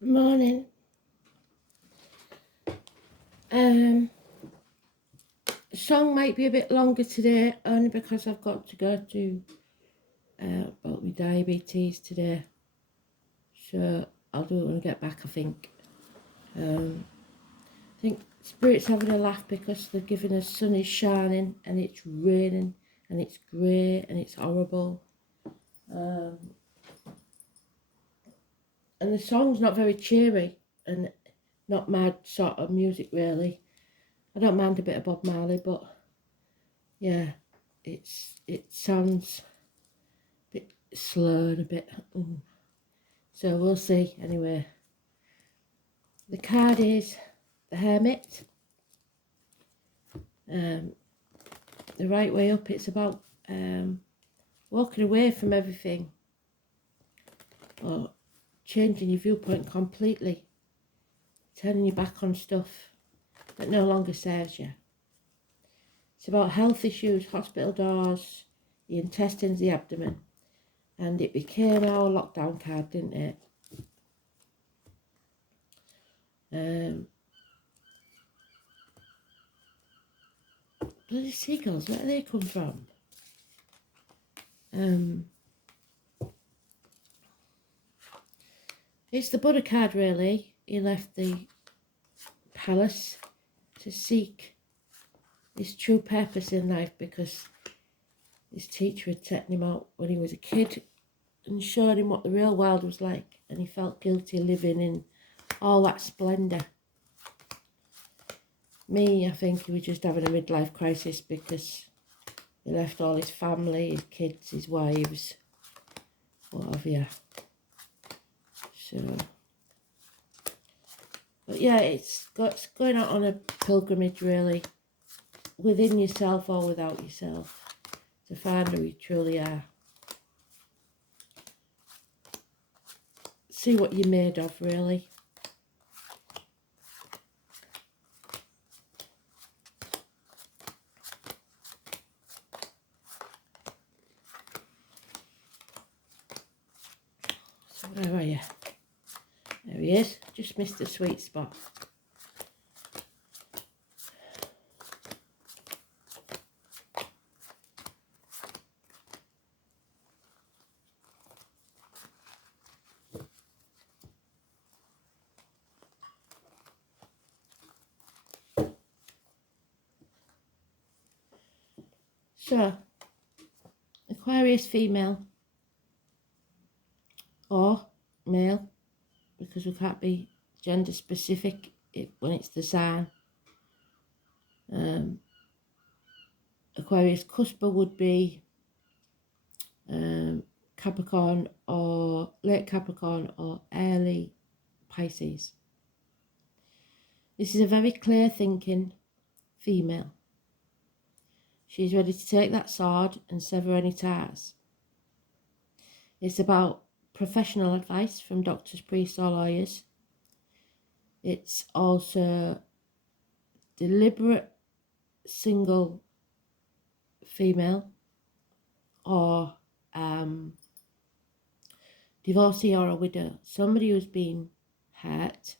Morning. The song might be a bit longer today, only because I've got to go to about my diabetes today. So I'll do it when I get back, I think. I think Spirit's having a laugh because they're giving us sun is shining and it's raining and it's grey and it's horrible. And the song's not very cheery and not mad sort of music really. I don't mind a bit of Bob Marley, but yeah, it sounds a bit slurred, a bit. So we'll see. Anyway, the card is the Hermit. The right way up, it's about walking away from everything or changing your viewpoint completely, turning your back on stuff that no longer serves you. It's about health issues, hospital doors, the intestines, the abdomen, and it became our lockdown card, didn't it? Bloody seagulls, where do they come from? It's the Buddha card, really. He left the palace to seek his true purpose in life because his teacher had taken him out when he was a kid and showed him what the real world was like, and he felt guilty living in all that splendour. Me, I think he was just having a midlife crisis because he left all his family, his kids, his wives, what have you. So, but yeah, it's going out on a pilgrimage really, within yourself or without yourself, to find who you truly are. See what you're made of, really. So where are you? There he is. Just missed the sweet spot. So, Aquarius female or male, because we can't be gender specific when it's the sign. Aquarius cusper would be Capricorn or late Capricorn or early Pisces. This is a very clear thinking female. She's ready to take that sword and sever any ties. It's about professional advice from doctors, priests or lawyers. It's also deliberate single female or divorcee or a widow, somebody who's been hurt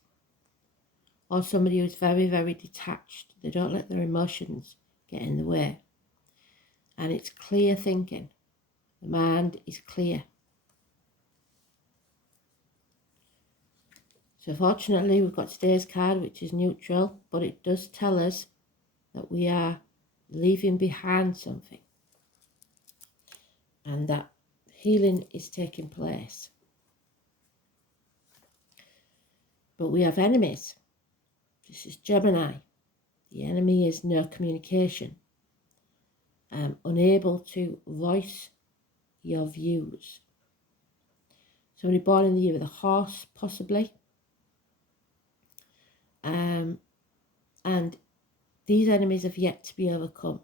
or somebody who's very, very detached. They don't let their emotions get in the way. And it's clear thinking. The mind is clear. So fortunately, we've got today's card, which is neutral, but it does tell us that we are leaving behind something and that healing is taking place. But we have enemies. This is Gemini. The enemy is no communication. Unable to voice your views. Somebody born in the year of the horse, possibly. And these enemies have yet to be overcome.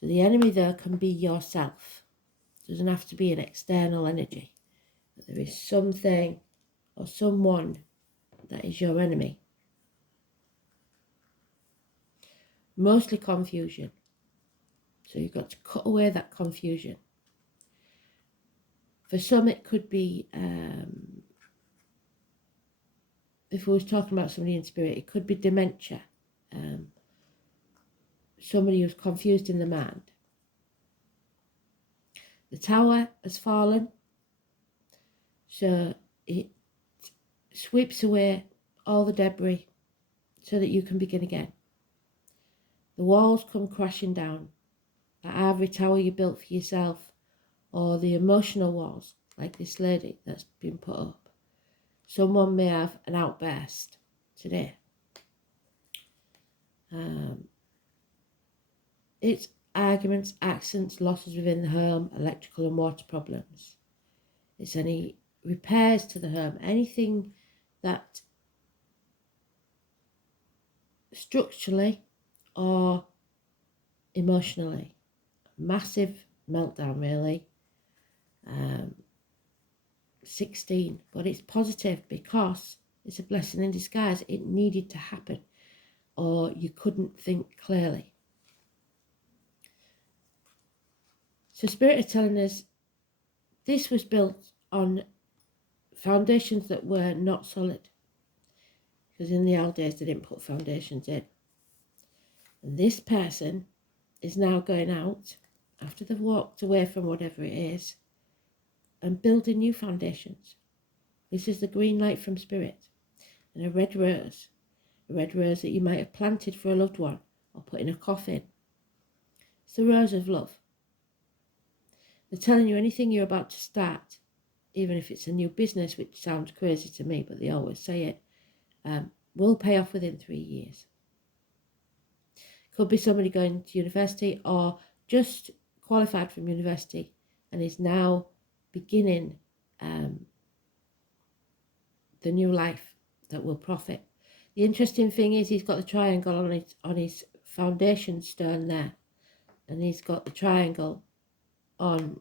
So the enemy there can be yourself. It doesn't have to be an external energy. But there is something or someone that is your enemy. Mostly confusion. So you've got to cut away that confusion. For some it could be if we was talking about somebody in spirit, it could be dementia. Somebody who's confused in the mind. The tower has fallen, so it sweeps away all the debris so that you can begin again. The walls come crashing down. That ivory tower you built for yourself, or the emotional walls, like this lady that's been put up. Someone may have an outburst today. It's arguments, accidents, losses within the home, electrical and water problems. It's any repairs to the home, anything that structurally or emotionally, massive meltdown really. 16, but it's positive because it's a blessing in disguise. It needed to happen, or you couldn't think clearly. So Spirit is telling us this was built on foundations that were not solid, because in the old days they didn't put foundations in. And this person is now going out after they've walked away from whatever it is and building new foundations. This is the green light from Spirit, and a red rose that you might have planted for a loved one or put in a coffin. It's the rose of love. They're telling you anything you're about to start, even if it's a new business, which sounds crazy to me, but they always say it, will pay off within 3 years. Could be somebody going to university or just qualified from university and is now beginning the new life that will profit. The interesting thing is he's got the triangle on his foundation stone there, and he's got the triangle on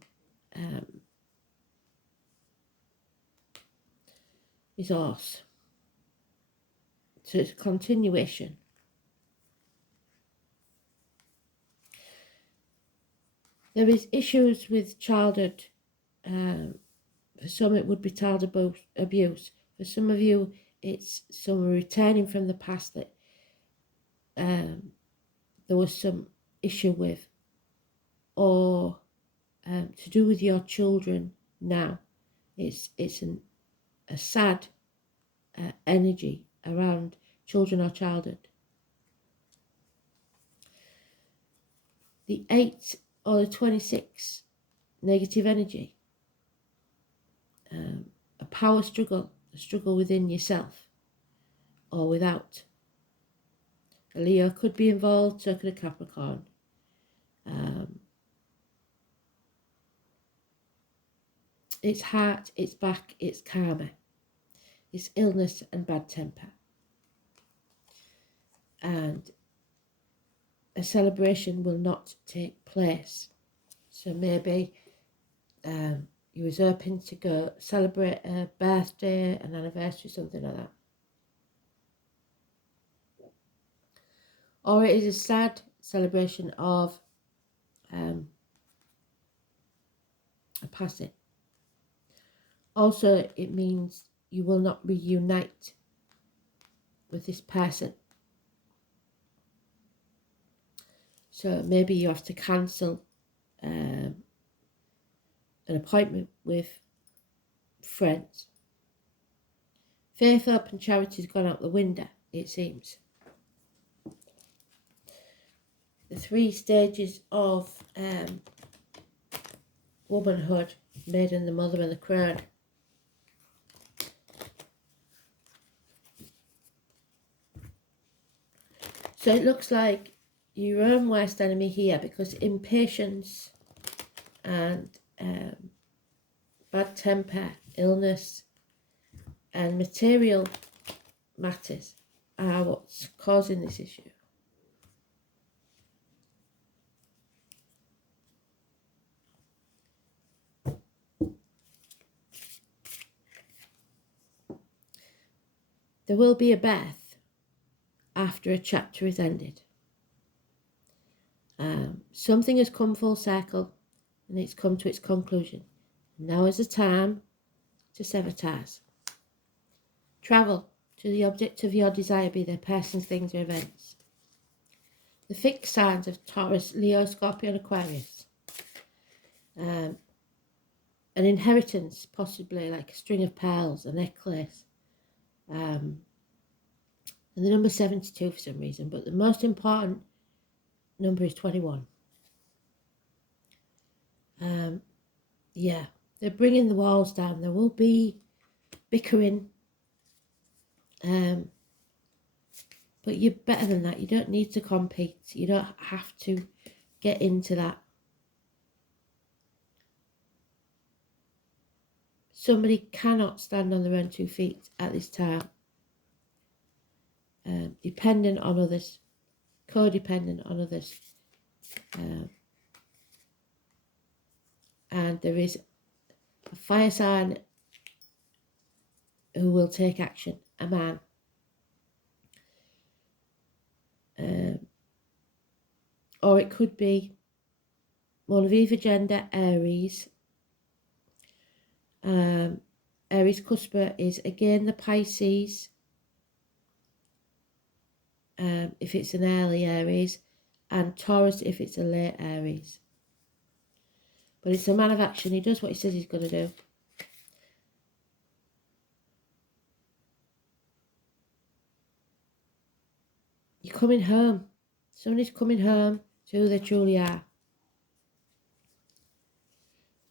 his horse. So it's a continuation. There is issues with childhood. For some it would be child abuse. For some of you it's someone returning from the past that there was some issue with, or to do with your children now. It's a sad energy around children or childhood. The 8 or the 26, negative energy. A power struggle, a struggle within yourself or without. A Leo could be involved, so could a Capricorn. It's heart, it's back, it's karma. It's illness and bad temper. And a celebration will not take place. So maybe you was hoping to go celebrate a birthday, an anniversary, something like that. Or it is a sad celebration of a passing. Also, it means you will not reunite with this person. So maybe you have to cancel an appointment with friends. Faith, hope and charity's gone out the window, it seems. The 3 stages of womanhood, maiden, the mother and the crown. So it looks like your own worst enemy here, because impatience and bad temper, illness and material matters are what's causing this issue. There will be a birth after a chapter is ended. Something has come full circle and it's come to its conclusion. Now is the time to sever ties. Travel Should the object of your desire be their persons, things, or events? The fixed signs of Taurus, Leo, Scorpio, and Aquarius. An inheritance, possibly like a string of pearls, a necklace. And the number 72 for some reason, but the most important number is 21. Yeah, they're bringing the walls down. There will be bickering. But you're better than that. You don't need to compete. You don't have to get into that. Somebody cannot stand on their own 2 feet at this time. Dependent on others. Codependent on others. And there is a fire sign who will take action. A man. Or it could be one of either gender, Aries. Aries cusper is again the Pisces. If it's an early Aries, and Taurus if it's a late Aries. But it's a man of action. He does what he says he's going to do. You're coming home. Somebody's coming home to who they truly are.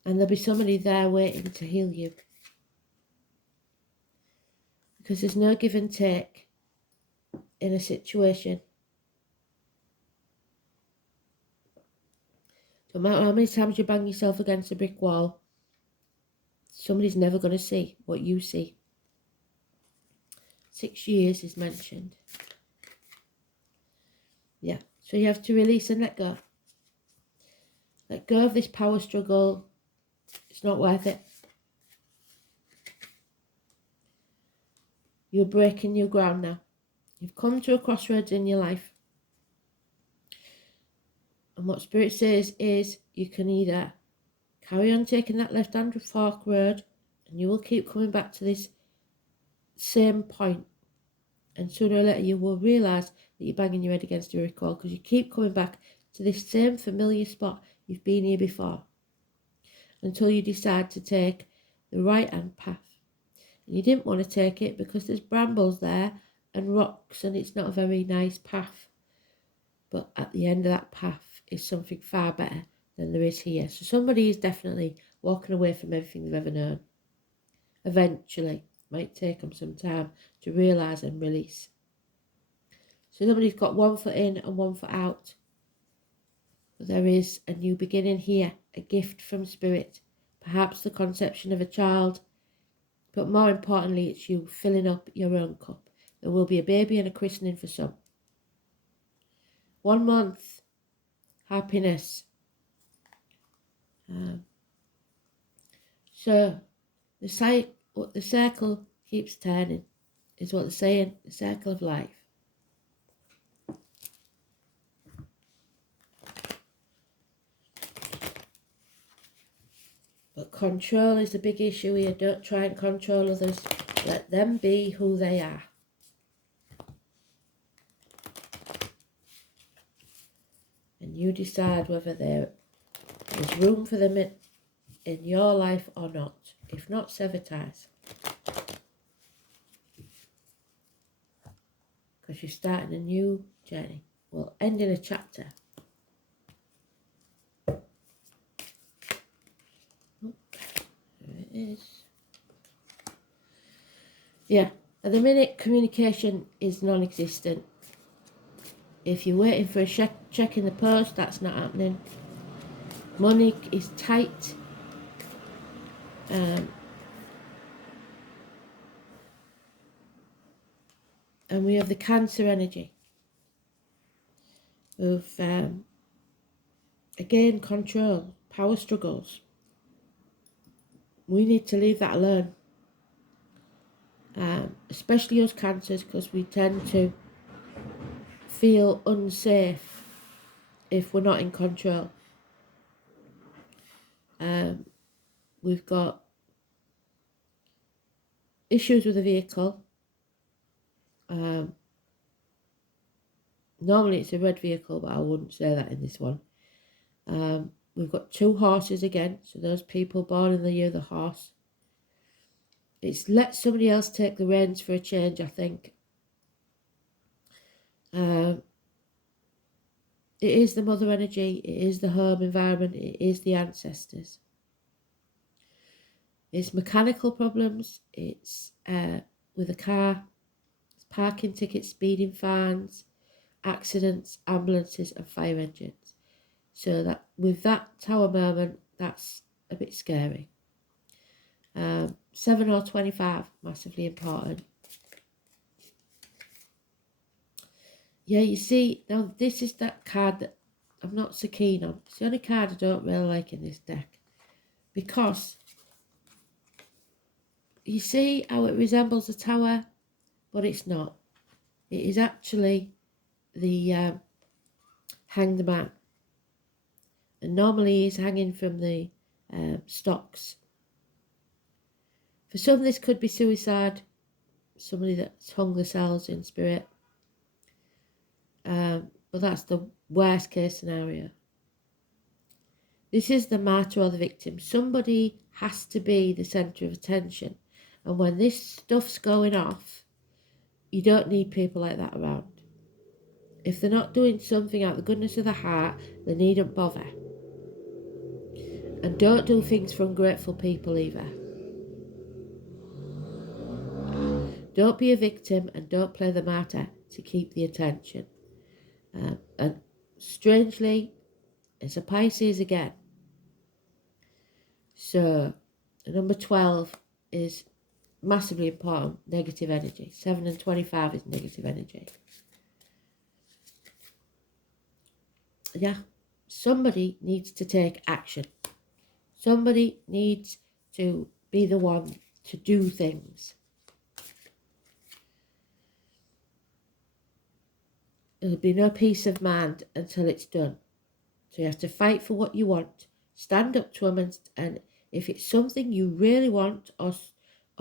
And there'll be somebody there waiting to heal you. Because there's no give and take in a situation. No matter how many times you bang yourself against a brick wall, somebody's never going to see what you see. 6 years is mentioned. Yeah, so you have to release and let go. Let go of this power struggle. It's not worth it. You're breaking new ground now. You've come to a crossroads in your life. And what Spirit says is you can either carry on taking that left-hand fork road and you will keep coming back to this same point. And sooner or later you will realise that you're banging your head against a brick wall because you keep coming back to this same familiar spot. You've been here before. Until you decide to take the right-hand path. And you didn't want to take it because there's brambles there and rocks and it's not a very nice path. But at the end of that path is something far better than there is here. So somebody is definitely walking away from everything they've ever known. Eventually. Might take them some time to realise and release. So somebody's got 1 foot in and 1 foot out. But there is a new beginning here. A gift from Spirit. Perhaps the conception of a child. But more importantly, it's you filling up your own cup. There will be a baby and a christening for some. 1 month. Happiness. So the circle keeps turning, is what they're saying. The circle of life. But control is the big issue here. Don't try and control others. Let them be who they are. And you decide whether there's room for them in your life or not. If not, sever ties. Because you're starting a new journey. Well, ending a chapter. There it is. Yeah, at the minute communication is non-existent. If you're waiting for a check in the post, that's not happening. Money is tight. And we have the Cancer energy of, again, control, power struggles. We need to leave that alone. Especially us Cancers, because we tend to feel unsafe if we're not in control. We've got issues with the vehicle. Normally it's a red vehicle, but I wouldn't say that in this one. We've got 2 horses again, so those people born in the year of the horse. It's let somebody else take the reins for a change, I think. It is the mother energy, it is the home environment, it is the ancestors. It's mechanical problems, it's with a car, it's parking tickets, speeding fines, accidents, ambulances and fire engines. So that with that tower moment, that's a bit scary. 7 or 25, massively important. Yeah, you see, now this is that card that I'm not so keen on. It's the only card I don't really like in this deck. Because you see how it resembles a tower, but it's not. It is actually the hanged man. And normally he's hanging from the stocks. For some, this could be suicide. Somebody that's hung themselves in spirit. But that's the worst case scenario. This is the martyr or the victim. Somebody has to be the centre of attention. And when this stuff's going off, you don't need people like that around. If they're not doing something out of the goodness of the heart, they needn't bother. And don't do things for ungrateful people either. Don't be a victim and don't play the martyr to keep the attention. And strangely, it's a Pisces again. So number 12 is massively important, negative energy. 7 and 25 is negative energy. Yeah, somebody needs to take action. Somebody needs to be the one to do things. There'll be no peace of mind until it's done. So you have to fight for what you want. Stand up to them, and if it's something you really want or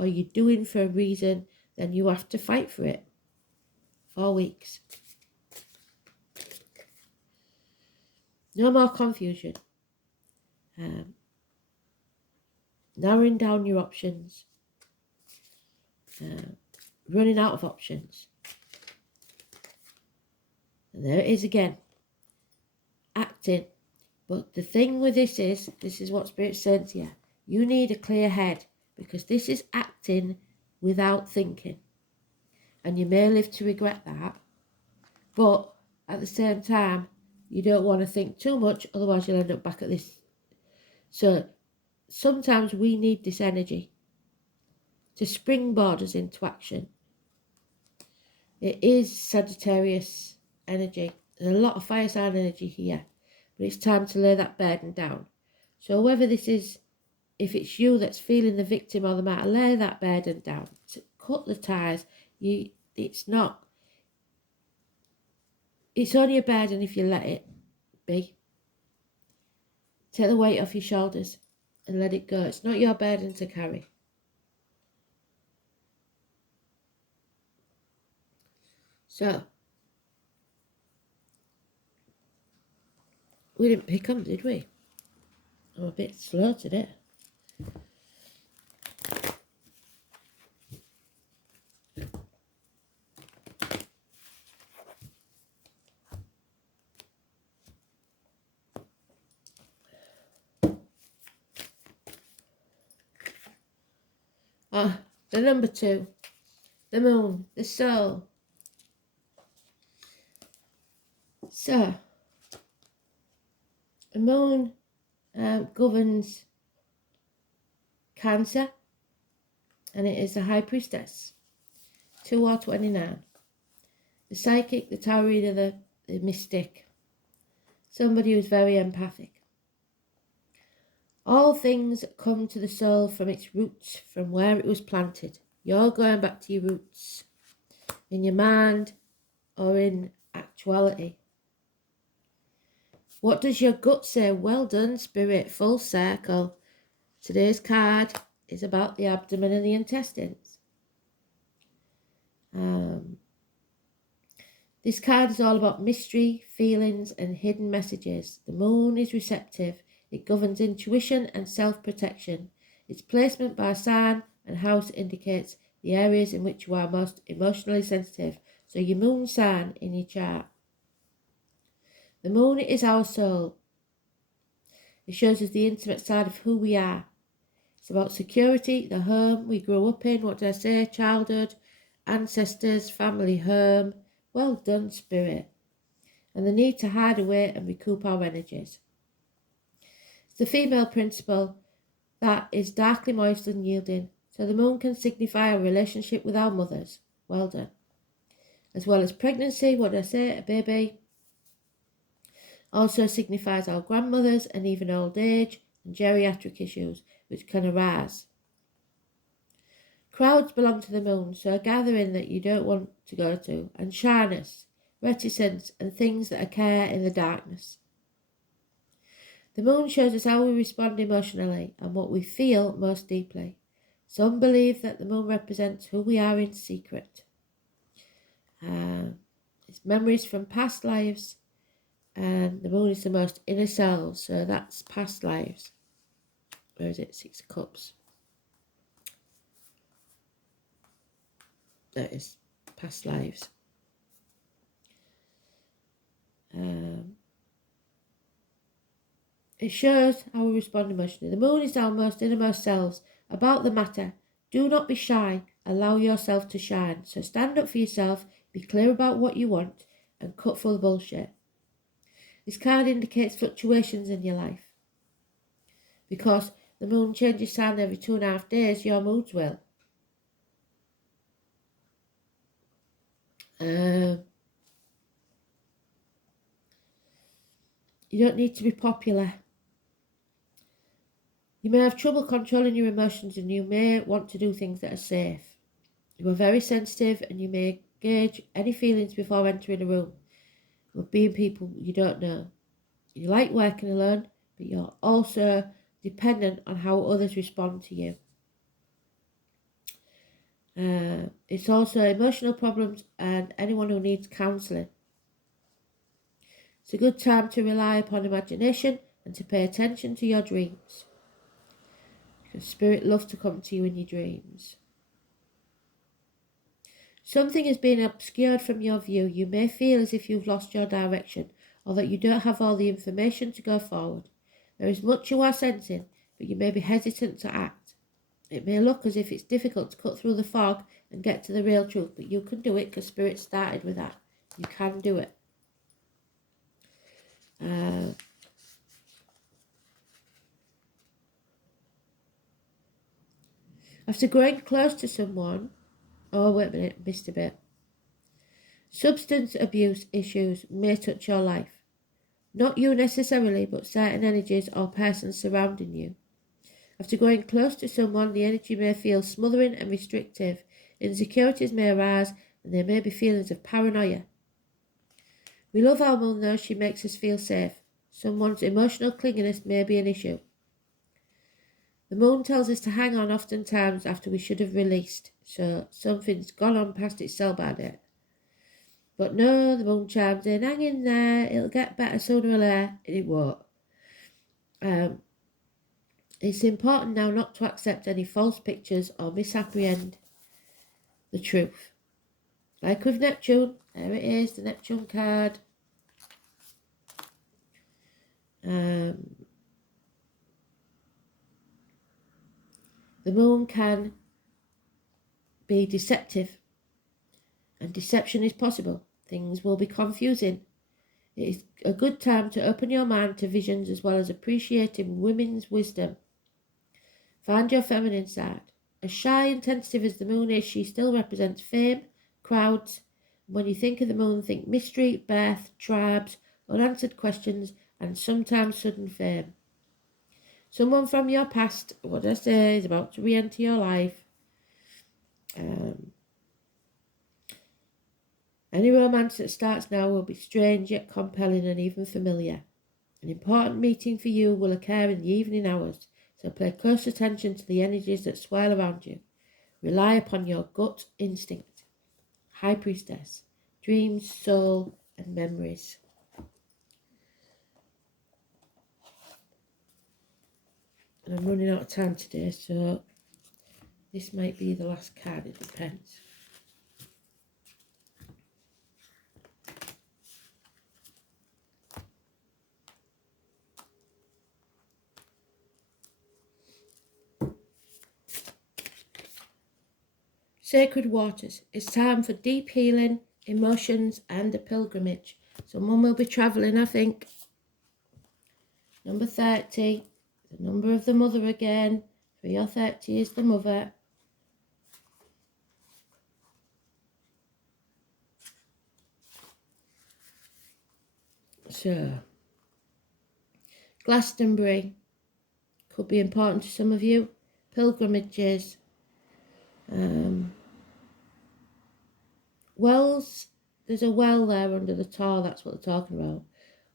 you're doing for a reason, then you have to fight for it. 4 weeks. No more confusion. Narrowing down your options. Running out of options. And there it is again. Acting. But the thing with this is what Spirit's saying to you. You need a clear head, because this is acting without thinking. And you may live to regret that. But at the same time, you don't want to think too much, otherwise you'll end up back at this. So sometimes we need this energy to springboard us into action. It is Sagittarius energy. There's a lot of fire sign energy here. But it's time to lay that burden down. So whether this is, if it's you that's feeling the victim or the martyr, lay that burden down. Cut the ties. It's only a burden if you let it be. Take the weight off your shoulders and let it go. It's not your burden to carry. So, we didn't pick them, did we? I'm a bit slow today. The number 2, the moon, the soul. So, the moon governs Cancer, and it is the High Priestess, 2 or 29. The psychic, the tarot reader, the mystic, somebody who's very empathic. All things come to the soul from its roots, from where it was planted. You're going back to your roots, in your mind or in actuality. What does your gut say? Well done, Spirit, full circle. Today's card is about the abdomen and the intestines. This card is all about mystery, feelings, and hidden messages. The moon is receptive. It governs intuition and self-protection. Its placement by sign and house indicates the areas in which you are most emotionally sensitive. So your moon sign in your chart. The moon is our soul. It shows us the intimate side of who we are. It's about security, the home we grew up in, what did I say, childhood, ancestors, family home. Well done, Spirit. And the need to hide away and recoup our energies. It's the female principle that is darkly moist and yielding. So the moon can signify a relationship with our mothers. Well done. As well as pregnancy, what did I say, a baby. Also signifies our grandmothers and even old age and geriatric issues which can arise. Crowds belong to the moon, so a gathering that you don't want to go to, and shyness, reticence, and things that occur in the darkness. The moon shows us how we respond emotionally and what we feel most deeply. Some believe that the moon represents who we are in secret. It's memories from past lives, and the moon is the most inner selves, so that's past lives. Where is it? 6 of Cups. That is past lives. It shows how we respond emotionally. The moon is our most innermost selves. About the matter, do not be shy. Allow yourself to shine. So stand up for yourself, be clear about what you want, and cut through the bullshit. This card indicates fluctuations in your life. Because the moon changes sign every 2.5 days, your moods will. You don't need to be popular. You may have trouble controlling your emotions and you may want to do things that are safe. You are very sensitive and you may gauge any feelings before entering a room with being people you don't know. You like working alone, but you're also dependent on how others respond to you. It's also emotional problems and anyone who needs counselling. It's a good time to rely upon imagination and to pay attention to your dreams. Because Spirit loves to come to you in your dreams. Something is being obscured from your view. You may feel as if you've lost your direction or that you don't have all the information to go forward. There is much you are sensing, but you may be hesitant to act. It may look as if it's difficult to cut through the fog and get to the real truth, but you can do it because Spirit started with that. You can do it. After growing close to someone, oh wait a minute, missed a bit. Substance abuse issues may touch your life. Not you necessarily, but certain energies or persons surrounding you. After growing close to someone, the energy may feel smothering and restrictive. Insecurities may arise and there may be feelings of paranoia. We love our moon though, she makes us feel safe. Someone's emotional clinginess may be an issue. The moon tells us to hang on oftentimes after we should have released, so something's gone on past its sell-by date. But no, the moon chimes in, hang in there, it'll get better sooner or later. It won't. It's important now not to accept any false pictures or misapprehend the truth. Like with Neptune, there it is, the Neptune card. The moon can be deceptive, and deception is possible. Things will be confusing. It is a good time to open your mind to visions as well as appreciating women's wisdom. Find your feminine side. As shy and tentative as the moon is, she still represents fame, crowds. When you think of the moon, think mystery, birth, tribes, unanswered questions, and sometimes sudden fame. Someone from your past, what I say, is about to re-enter your life. Any romance that starts now will be strange yet compelling and even familiar. An important meeting for you will occur in the evening hours, so pay close attention to the energies that swirl around you. Rely upon your gut instinct. High Priestess. dreams, soul and memories. And I'm running out of time today, so this might be the last card, it depends. Sacred waters. It's time for deep healing, emotions and a pilgrimage. Someone will be travelling, I think. Number 30, the number of the mother again. 3 or 30 is the mother. So, Glastonbury could be important to some of you. Pilgrimages. Wells, there's a well there under the tar, that's what they're talking about.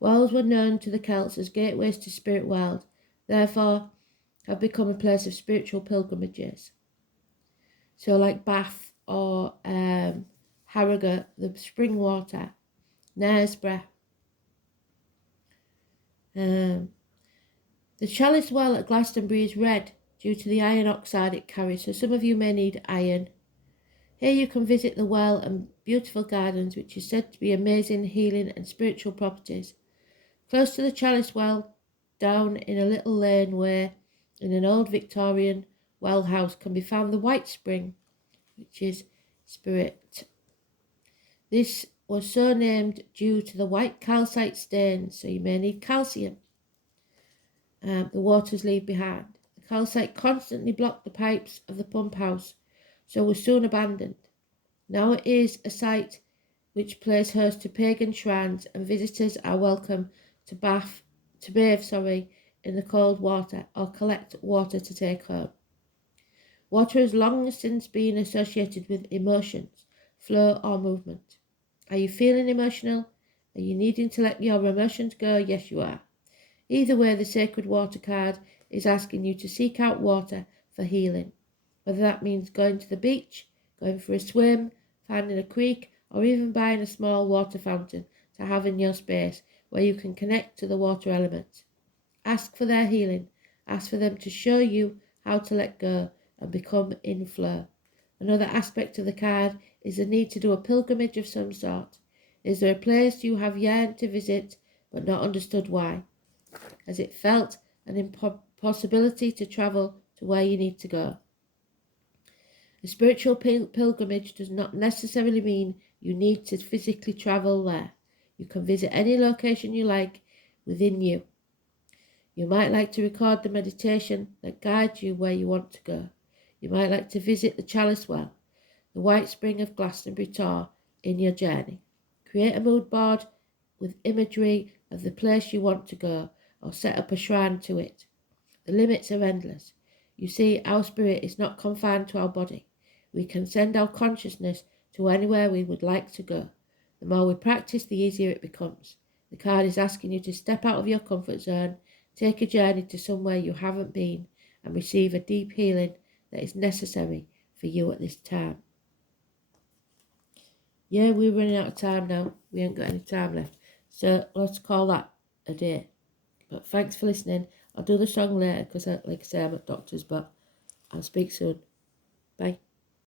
Wells were known to the Celts as gateways to spirit world, therefore have become a place of spiritual pilgrimages. So like Bath or Harrogate, the spring water, Knaresborough. The chalice well at Glastonbury is red due to the iron oxide it carries, so some of you may need iron. Here you can visit the well and beautiful gardens, which is said to be amazing healing and spiritual properties. Close to the chalice well, down in a little lane where, in an old Victorian well house, can be found the White Spring, which is spirit. This was so named due to the white calcite stains, so you may need calcium. The waters leave behind. The calcite constantly blocked the pipes of the pump house, so was soon abandoned. Now it is a site which plays host to pagan shrines, and visitors are welcome to bathe in the cold water or collect water to take home. Water has long since been associated with emotions, flow or movement. Are you feeling emotional? Are you needing to let your emotions go? Yes, you are. Either way, the Sacred Water card is asking you to seek out water for healing, whether that means going to the beach, going for a swim, finding a creek, or even buying a small water fountain to have in your space where you can connect to the water element. Ask for their healing. Ask for them to show you how to let go and become in flow. Another aspect of the card is the need to do a pilgrimage of some sort. Is there a place you have yearned to visit but not understood why? Has it felt an impossibility to travel to where you need to go? A spiritual pilgrimage does not necessarily mean you need to physically travel there. You can visit any location you like within you. You might like to record the meditation that guides you where you want to go. You might like to visit the Chalice Well, the White Spring of Glastonbury Tor in your journey. Create a mood board with imagery of the place you want to go, or set up a shrine to it. The limits are endless. You see, our spirit is not confined to our body. We can send our consciousness to anywhere we would like to go. The more we practice, the easier it becomes. The card is asking you to step out of your comfort zone, take a journey to somewhere you haven't been, and receive a deep healing that is necessary for you at this time. Yeah, we're running out of time now. We ain't got any time left. So let's call that a day. But thanks for listening. I'll do the song later because, like I say, I'm at doctor's, but I'll speak soon. Bye.